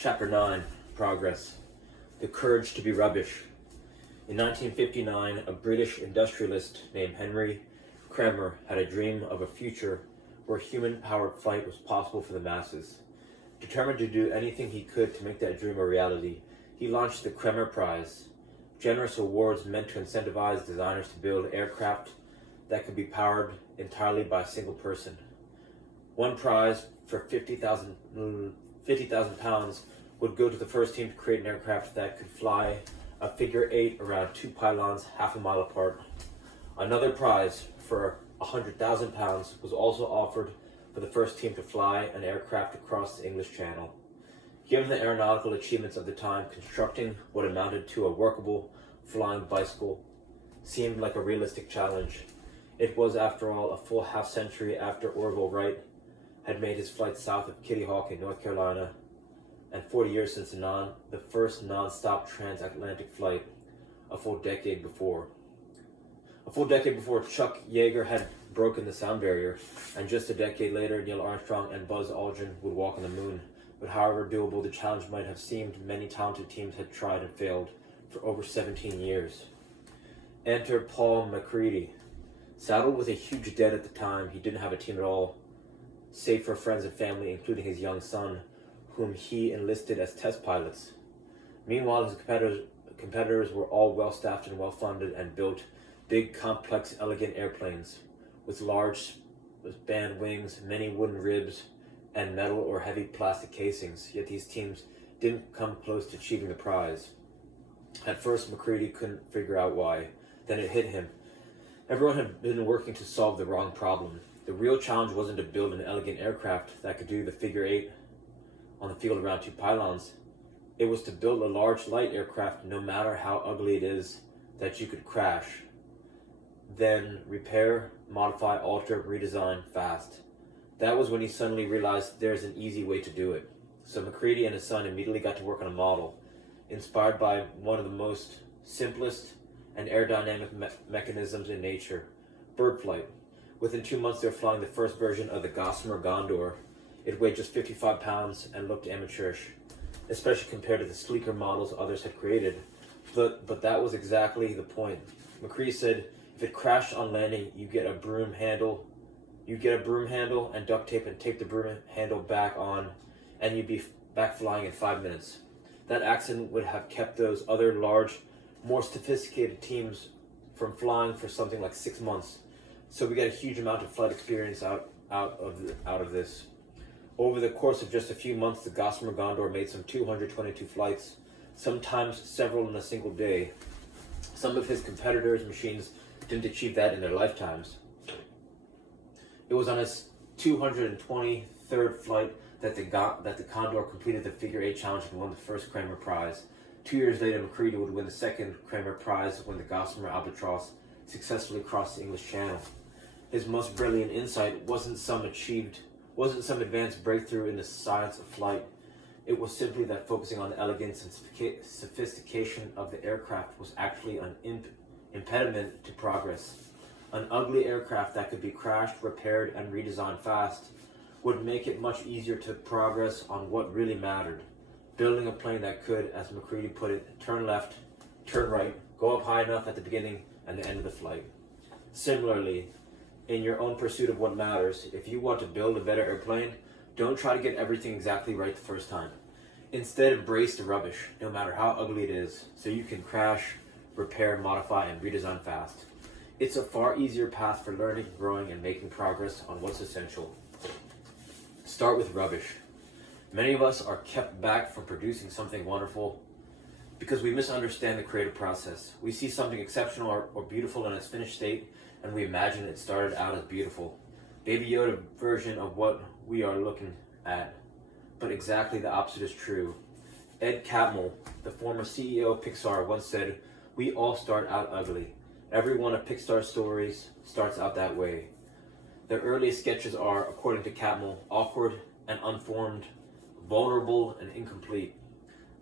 Chapter 9, Progress. The Courage to be Rubbish. In 1959, a British industrialist named Henry Kremer had a dream of a future where human-powered flight was possible for the masses. Determined to do anything he could to make that dream a reality, he launched the Kremer Prize, generous awards meant to incentivize designers to build aircraft that could be powered entirely by a single person. One prize for 50,000 pounds would go to the first team to create an aircraft that could fly a figure eight around two pylons half a mile apart. Another prize for 100,000 pounds was also offered for the first team to fly an aircraft across the English Channel. Given the aeronautical achievements of the time, constructing what amounted to a workable flying bicycle seemed like a realistic challenge. It was, after all, a full half-century after Orville Wright had made his flight south of Kitty Hawk in North Carolina, and 40 years since the first non-stop transatlantic flight, a full decade before. Chuck Yeager had broken the sound barrier, and just a decade later, Neil Armstrong and Buzz Aldrin would walk on the moon. But however doable the challenge might have seemed, many talented teams had tried and failed for over 17 years. Enter Paul McCready. Saddled with a huge debt at the time, he didn't have a team at all, save for friends and family, including his young son, whom he enlisted as test pilots. Meanwhile, his competitors were all well-staffed and well-funded and built big, complex, elegant airplanes with large span wings, many wooden ribs, and metal or heavy plastic casings. Yet these teams didn't come close to achieving the prize. At first, McCready couldn't figure out why. Then it hit him. Everyone had been working to solve the wrong problem. The real challenge wasn't to build an elegant aircraft that could do the figure eight on the field around two pylons. It was to build a large light aircraft, no matter how ugly it is, that you could crash, then repair, modify, alter, redesign fast. That was when he suddenly realized there's an easy way to do it. So McCready and his son immediately got to work on a model, inspired by one of the most simplest and aerodynamic mechanisms in nature, bird flight. Within 2 months, they were flying the first version of the Gossamer Gondor. It weighed just 55 pounds and looked amateurish, especially compared to the sleeker models others had created. But that was exactly the point. McCready said, if it crashed on landing, you get a broom handle and duct tape and tape the broom handle back on, and you'd be back flying in 5 minutes. That accident would have kept those other large, more sophisticated teams from flying for something like 6 months. So we got a huge amount of flight experience out of this. Over the course of just a few months, the Gossamer Gondor made some 222 flights, sometimes several in a single day. Some of his competitors' machines didn't achieve that in their lifetimes. It was on his 223rd flight that the Condor completed the figure eight challenge and won the first Kremer Prize. 2 years later, McCready would win the second Kremer Prize when the Gossamer Albatross successfully crossed the English Channel. His most brilliant insight wasn't some advanced breakthrough in the science of flight. It was simply that focusing on the elegance and sophistication of the aircraft was actually an impediment to progress. An ugly aircraft that could be crashed, repaired, and redesigned fast would make it much easier to progress on what really mattered. Building a plane that could, as McCready put it, turn left, turn right, go up high enough at the beginning and the end of the flight. Similarly, in your own pursuit of what matters, if you want to build a better airplane, don't try to get everything exactly right the first time. Instead, embrace the rubbish, no matter how ugly it is, so you can crash, repair, modify, and redesign fast. It's a far easier path for learning, growing, and making progress on what's essential. Start with rubbish. Many of us are kept back from producing something wonderful because we misunderstand the creative process. We see something exceptional or beautiful in its finished state, and we imagine it started out as beautiful. Baby Yoda version of what we are looking at. But exactly the opposite is true. Ed Catmull, the former CEO of Pixar, once said, "We all start out ugly. Every one of Pixar's stories starts out that way." Their earliest sketches are, according to Catmull, awkward and unformed, vulnerable and incomplete.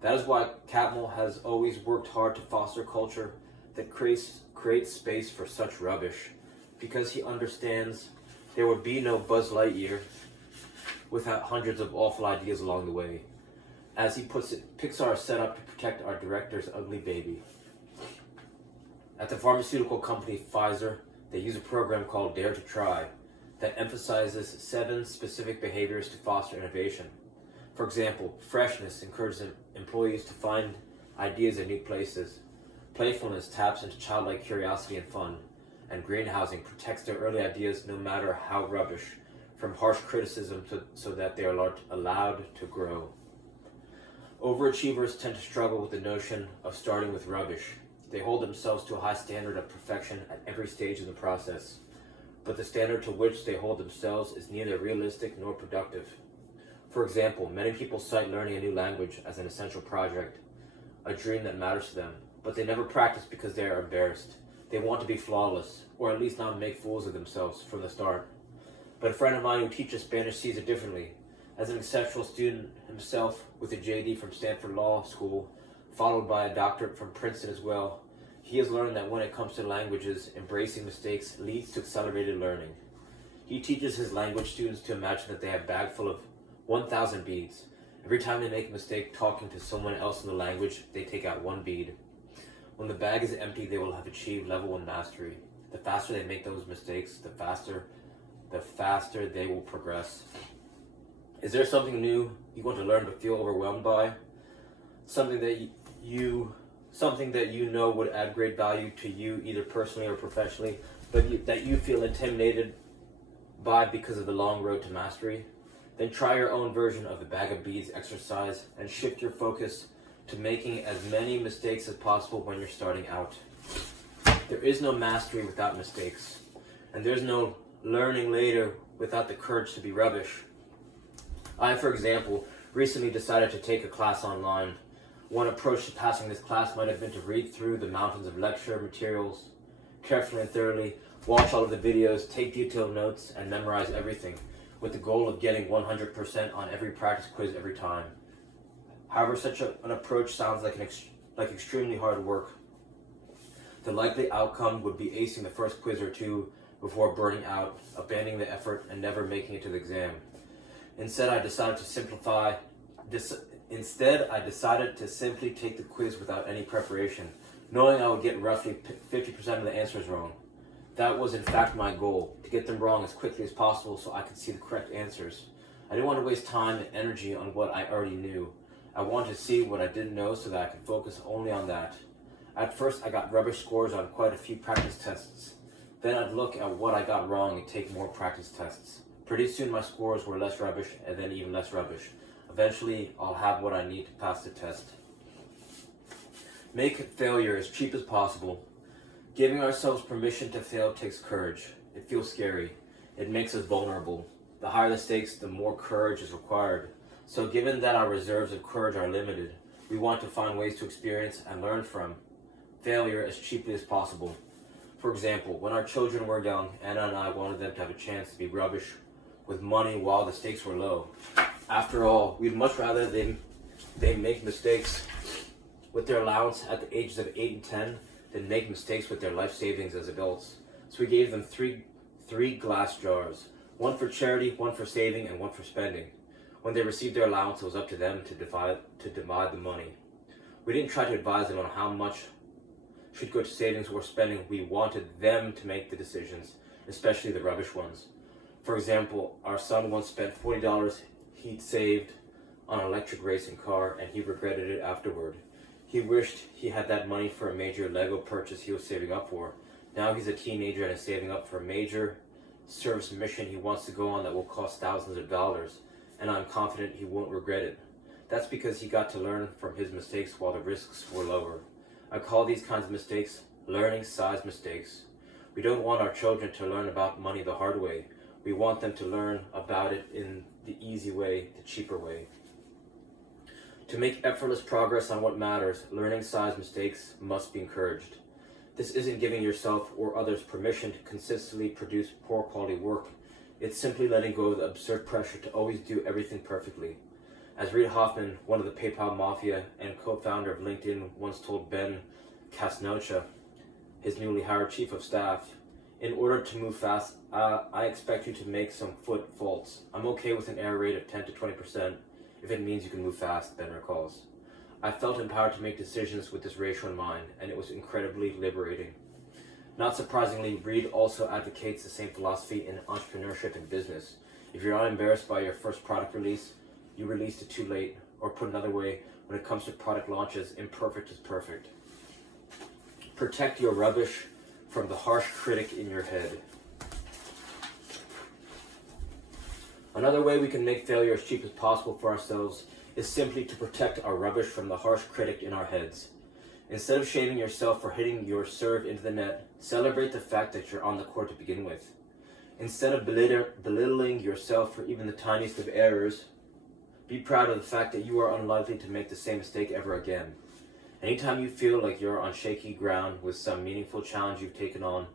That is why Catmull has always worked hard to foster culture that creates space for such rubbish, because he understands there would be no Buzz Lightyear without hundreds of awful ideas along the way. As he puts it, Pixar is set up to protect our director's ugly baby. At the pharmaceutical company Pfizer, they use a program called Dare to Try that emphasizes 7 specific behaviors to foster innovation. For example, freshness encourages employees to find ideas in new places. Playfulness taps into childlike curiosity and fun. And greenhousing protects their early ideas, no matter how rubbish, from harsh criticism so that they are allowed to grow. Overachievers tend to struggle with the notion of starting with rubbish. They hold themselves to a high standard of perfection at every stage in the process, but the standard to which they hold themselves is neither realistic nor productive. For example, many people cite learning a new language as an essential project, a dream that matters to them, but they never practice because they are embarrassed. They want to be flawless, or at least not make fools of themselves from the start. But a friend of mine who teaches Spanish sees it differently. As an exceptional student himself with a JD from Stanford Law School, followed by a doctorate from Princeton as well, he has learned that when it comes to languages, embracing mistakes leads to accelerated learning. He teaches his language students to imagine that they have a bag full of 1,000 beads. Every time they make a mistake talking to someone else in the language, they take out 1 bead. When the bag is empty, they will have achieved level 1 mastery. The faster they make those mistakes, the faster they will progress. Is there something new you want to learn but feel overwhelmed by? Something that you know would add great value to you, either personally or professionally, but that you feel intimidated by because of the long road to mastery? Then try your own version of the bag of beads exercise and shift your focus to making as many mistakes as possible when you're starting out. There is no mastery without mistakes, and there's no learning later without the courage to be rubbish. I, for example, recently decided to take a class online. One approach to passing this class might have been to read through the mountains of lecture materials carefully and thoroughly, watch all of the videos, take detailed notes, and memorize everything, with the goal of getting 100% on every practice quiz every time. However, such an approach sounds like extremely hard work. The likely outcome would be acing the first quiz or 2 before burning out, abandoning the effort, and never making it to the exam. Instead, I decided to simply take the quiz without any preparation, knowing I would get roughly 50% of the answers wrong. That was in fact my goal, to get them wrong as quickly as possible so I could see the correct answers. I didn't want to waste time and energy on what I already knew. I wanted to see what I didn't know so that I could focus only on that. At first, I got rubbish scores on quite a few practice tests. Then I'd look at what I got wrong and take more practice tests. Pretty soon my scores were less rubbish, and then even less rubbish. Eventually, I'll have what I need to pass the test. Make failure as cheap as possible. Giving ourselves permission to fail takes courage. It feels scary. It makes us vulnerable. The higher the stakes, the more courage is required. So given that our reserves of courage are limited, we want to find ways to experience and learn from failure as cheaply as possible. For example, when our children were young, Anna and I wanted them to have a chance to be rubbish with money while the stakes were low. After all, we'd much rather they make mistakes with their allowance at the ages of 8 and 10 than make mistakes with their life savings as adults. So we gave them three glass jars, one for charity, one for saving, and one for spending. When they received their allowance, it was up to them to divide the money. We didn't try to advise them on how much should go to savings or spending. We wanted them to make the decisions, especially the rubbish ones. For example, our son once spent $40 he'd saved on an electric racing car, and he regretted it afterward. He wished he had that money for a major Lego purchase he was saving up for. Now he's a teenager and is saving up for a major service mission he wants to go on that will cost thousands of dollars, and I'm confident he won't regret it. That's because he got to learn from his mistakes while the risks were lower. I call these kinds of mistakes learning size mistakes. We don't want our children to learn about money the hard way. We want them to learn about it in the easy way, the cheaper way. To make effortless progress on what matters, learning size mistakes must be encouraged. This isn't giving yourself or others permission to consistently produce poor quality work. It's simply letting go of the absurd pressure to always do everything perfectly. As Reid Hoffman, one of the PayPal Mafia and co-founder of LinkedIn, once told Ben Casnocha, his newly hired chief of staff, in order to move fast, I expect you to make some foot faults. I'm okay with an error rate of 10 to 20%. if it means you can move fast, Ben recalls. I felt empowered to make decisions with this ratio in mind, and it was incredibly liberating. Not surprisingly, Reed also advocates the same philosophy in entrepreneurship and business. If you're not embarrassed by your first product release, you released it too late, or put another way, when it comes to product launches, imperfect is perfect. Protect your rubbish from the harsh critic in your head. Another way we can make failure as cheap as possible for ourselves is simply to protect our rubbish from the harsh critic in our heads. Instead of shaming yourself for hitting your serve into the net, celebrate the fact that you're on the court to begin with. Instead of belittling yourself for even the tiniest of errors, be proud of the fact that you are unlikely to make the same mistake ever again. Anytime you feel like you're on shaky ground with some meaningful challenge you've taken on,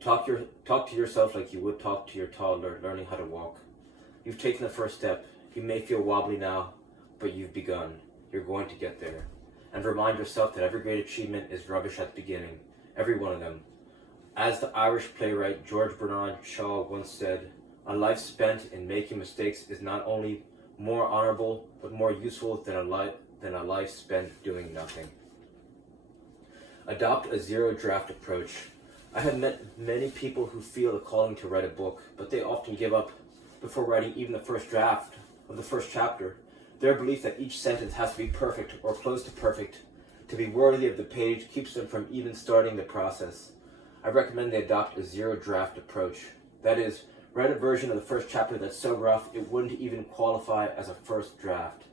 talk to yourself like you would talk to your toddler learning how to walk. You've taken the first step. You may feel wobbly now, but you've begun. You're going to get there. And remind yourself that every great achievement is rubbish at the beginning. Every one of them. As the Irish playwright George Bernard Shaw once said, a life spent in making mistakes is not only more honorable, but more useful than a life spent doing nothing. Adopt a zero draft approach. I have met many people who feel a calling to write a book, but they often give up before writing even the first draft of the first chapter. Their belief that each sentence has to be perfect or close to perfect to be worthy of the page keeps them from even starting the process. I recommend they adopt a zero draft approach. That is, write a version of the first chapter that's so rough it wouldn't even qualify as a first draft.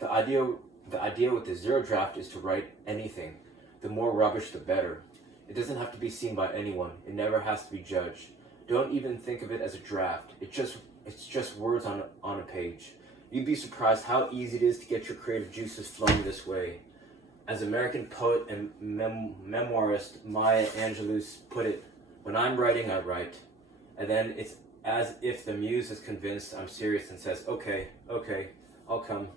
The idea with the zero draft is to write anything. The more rubbish, the better. It doesn't have to be seen by anyone. It never has to be judged. Don't even think of it as a draft. It's just words on a page. You'd be surprised how easy it is to get your creative juices flowing this way. As American poet and memoirist Maya Angelou put it, when I'm writing, I write. And then it's as if the muse is convinced I'm serious and says, okay, I'll come.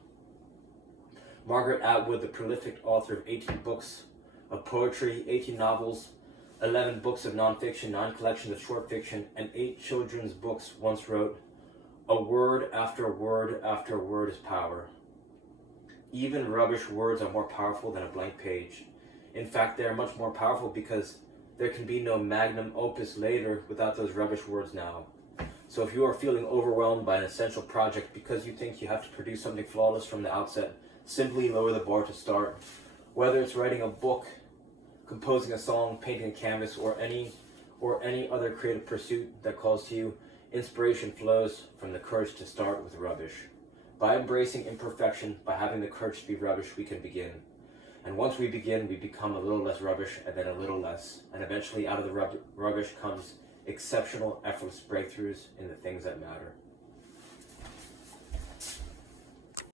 Margaret Atwood, the prolific author of 18 books of poetry, 18 novels, 11 books of nonfiction, 9 collections of short fiction, and 8 children's books, once wrote, a word after word after word is power. Even rubbish words are more powerful than a blank page. In fact, they are much more powerful because there can be no magnum opus later without those rubbish words now. So if you are feeling overwhelmed by an essential project because you think you have to produce something flawless from the outset, simply lower the bar to start. Whether it's writing a book, composing a song, painting a canvas, or any other creative pursuit that calls to you, inspiration flows from the courage to start with rubbish. By embracing imperfection, by having the courage to be rubbish, we can begin. And once we begin, we become a little less rubbish, and then a little less. And eventually out of the rubbish comes exceptional, effortless breakthroughs in the things that matter.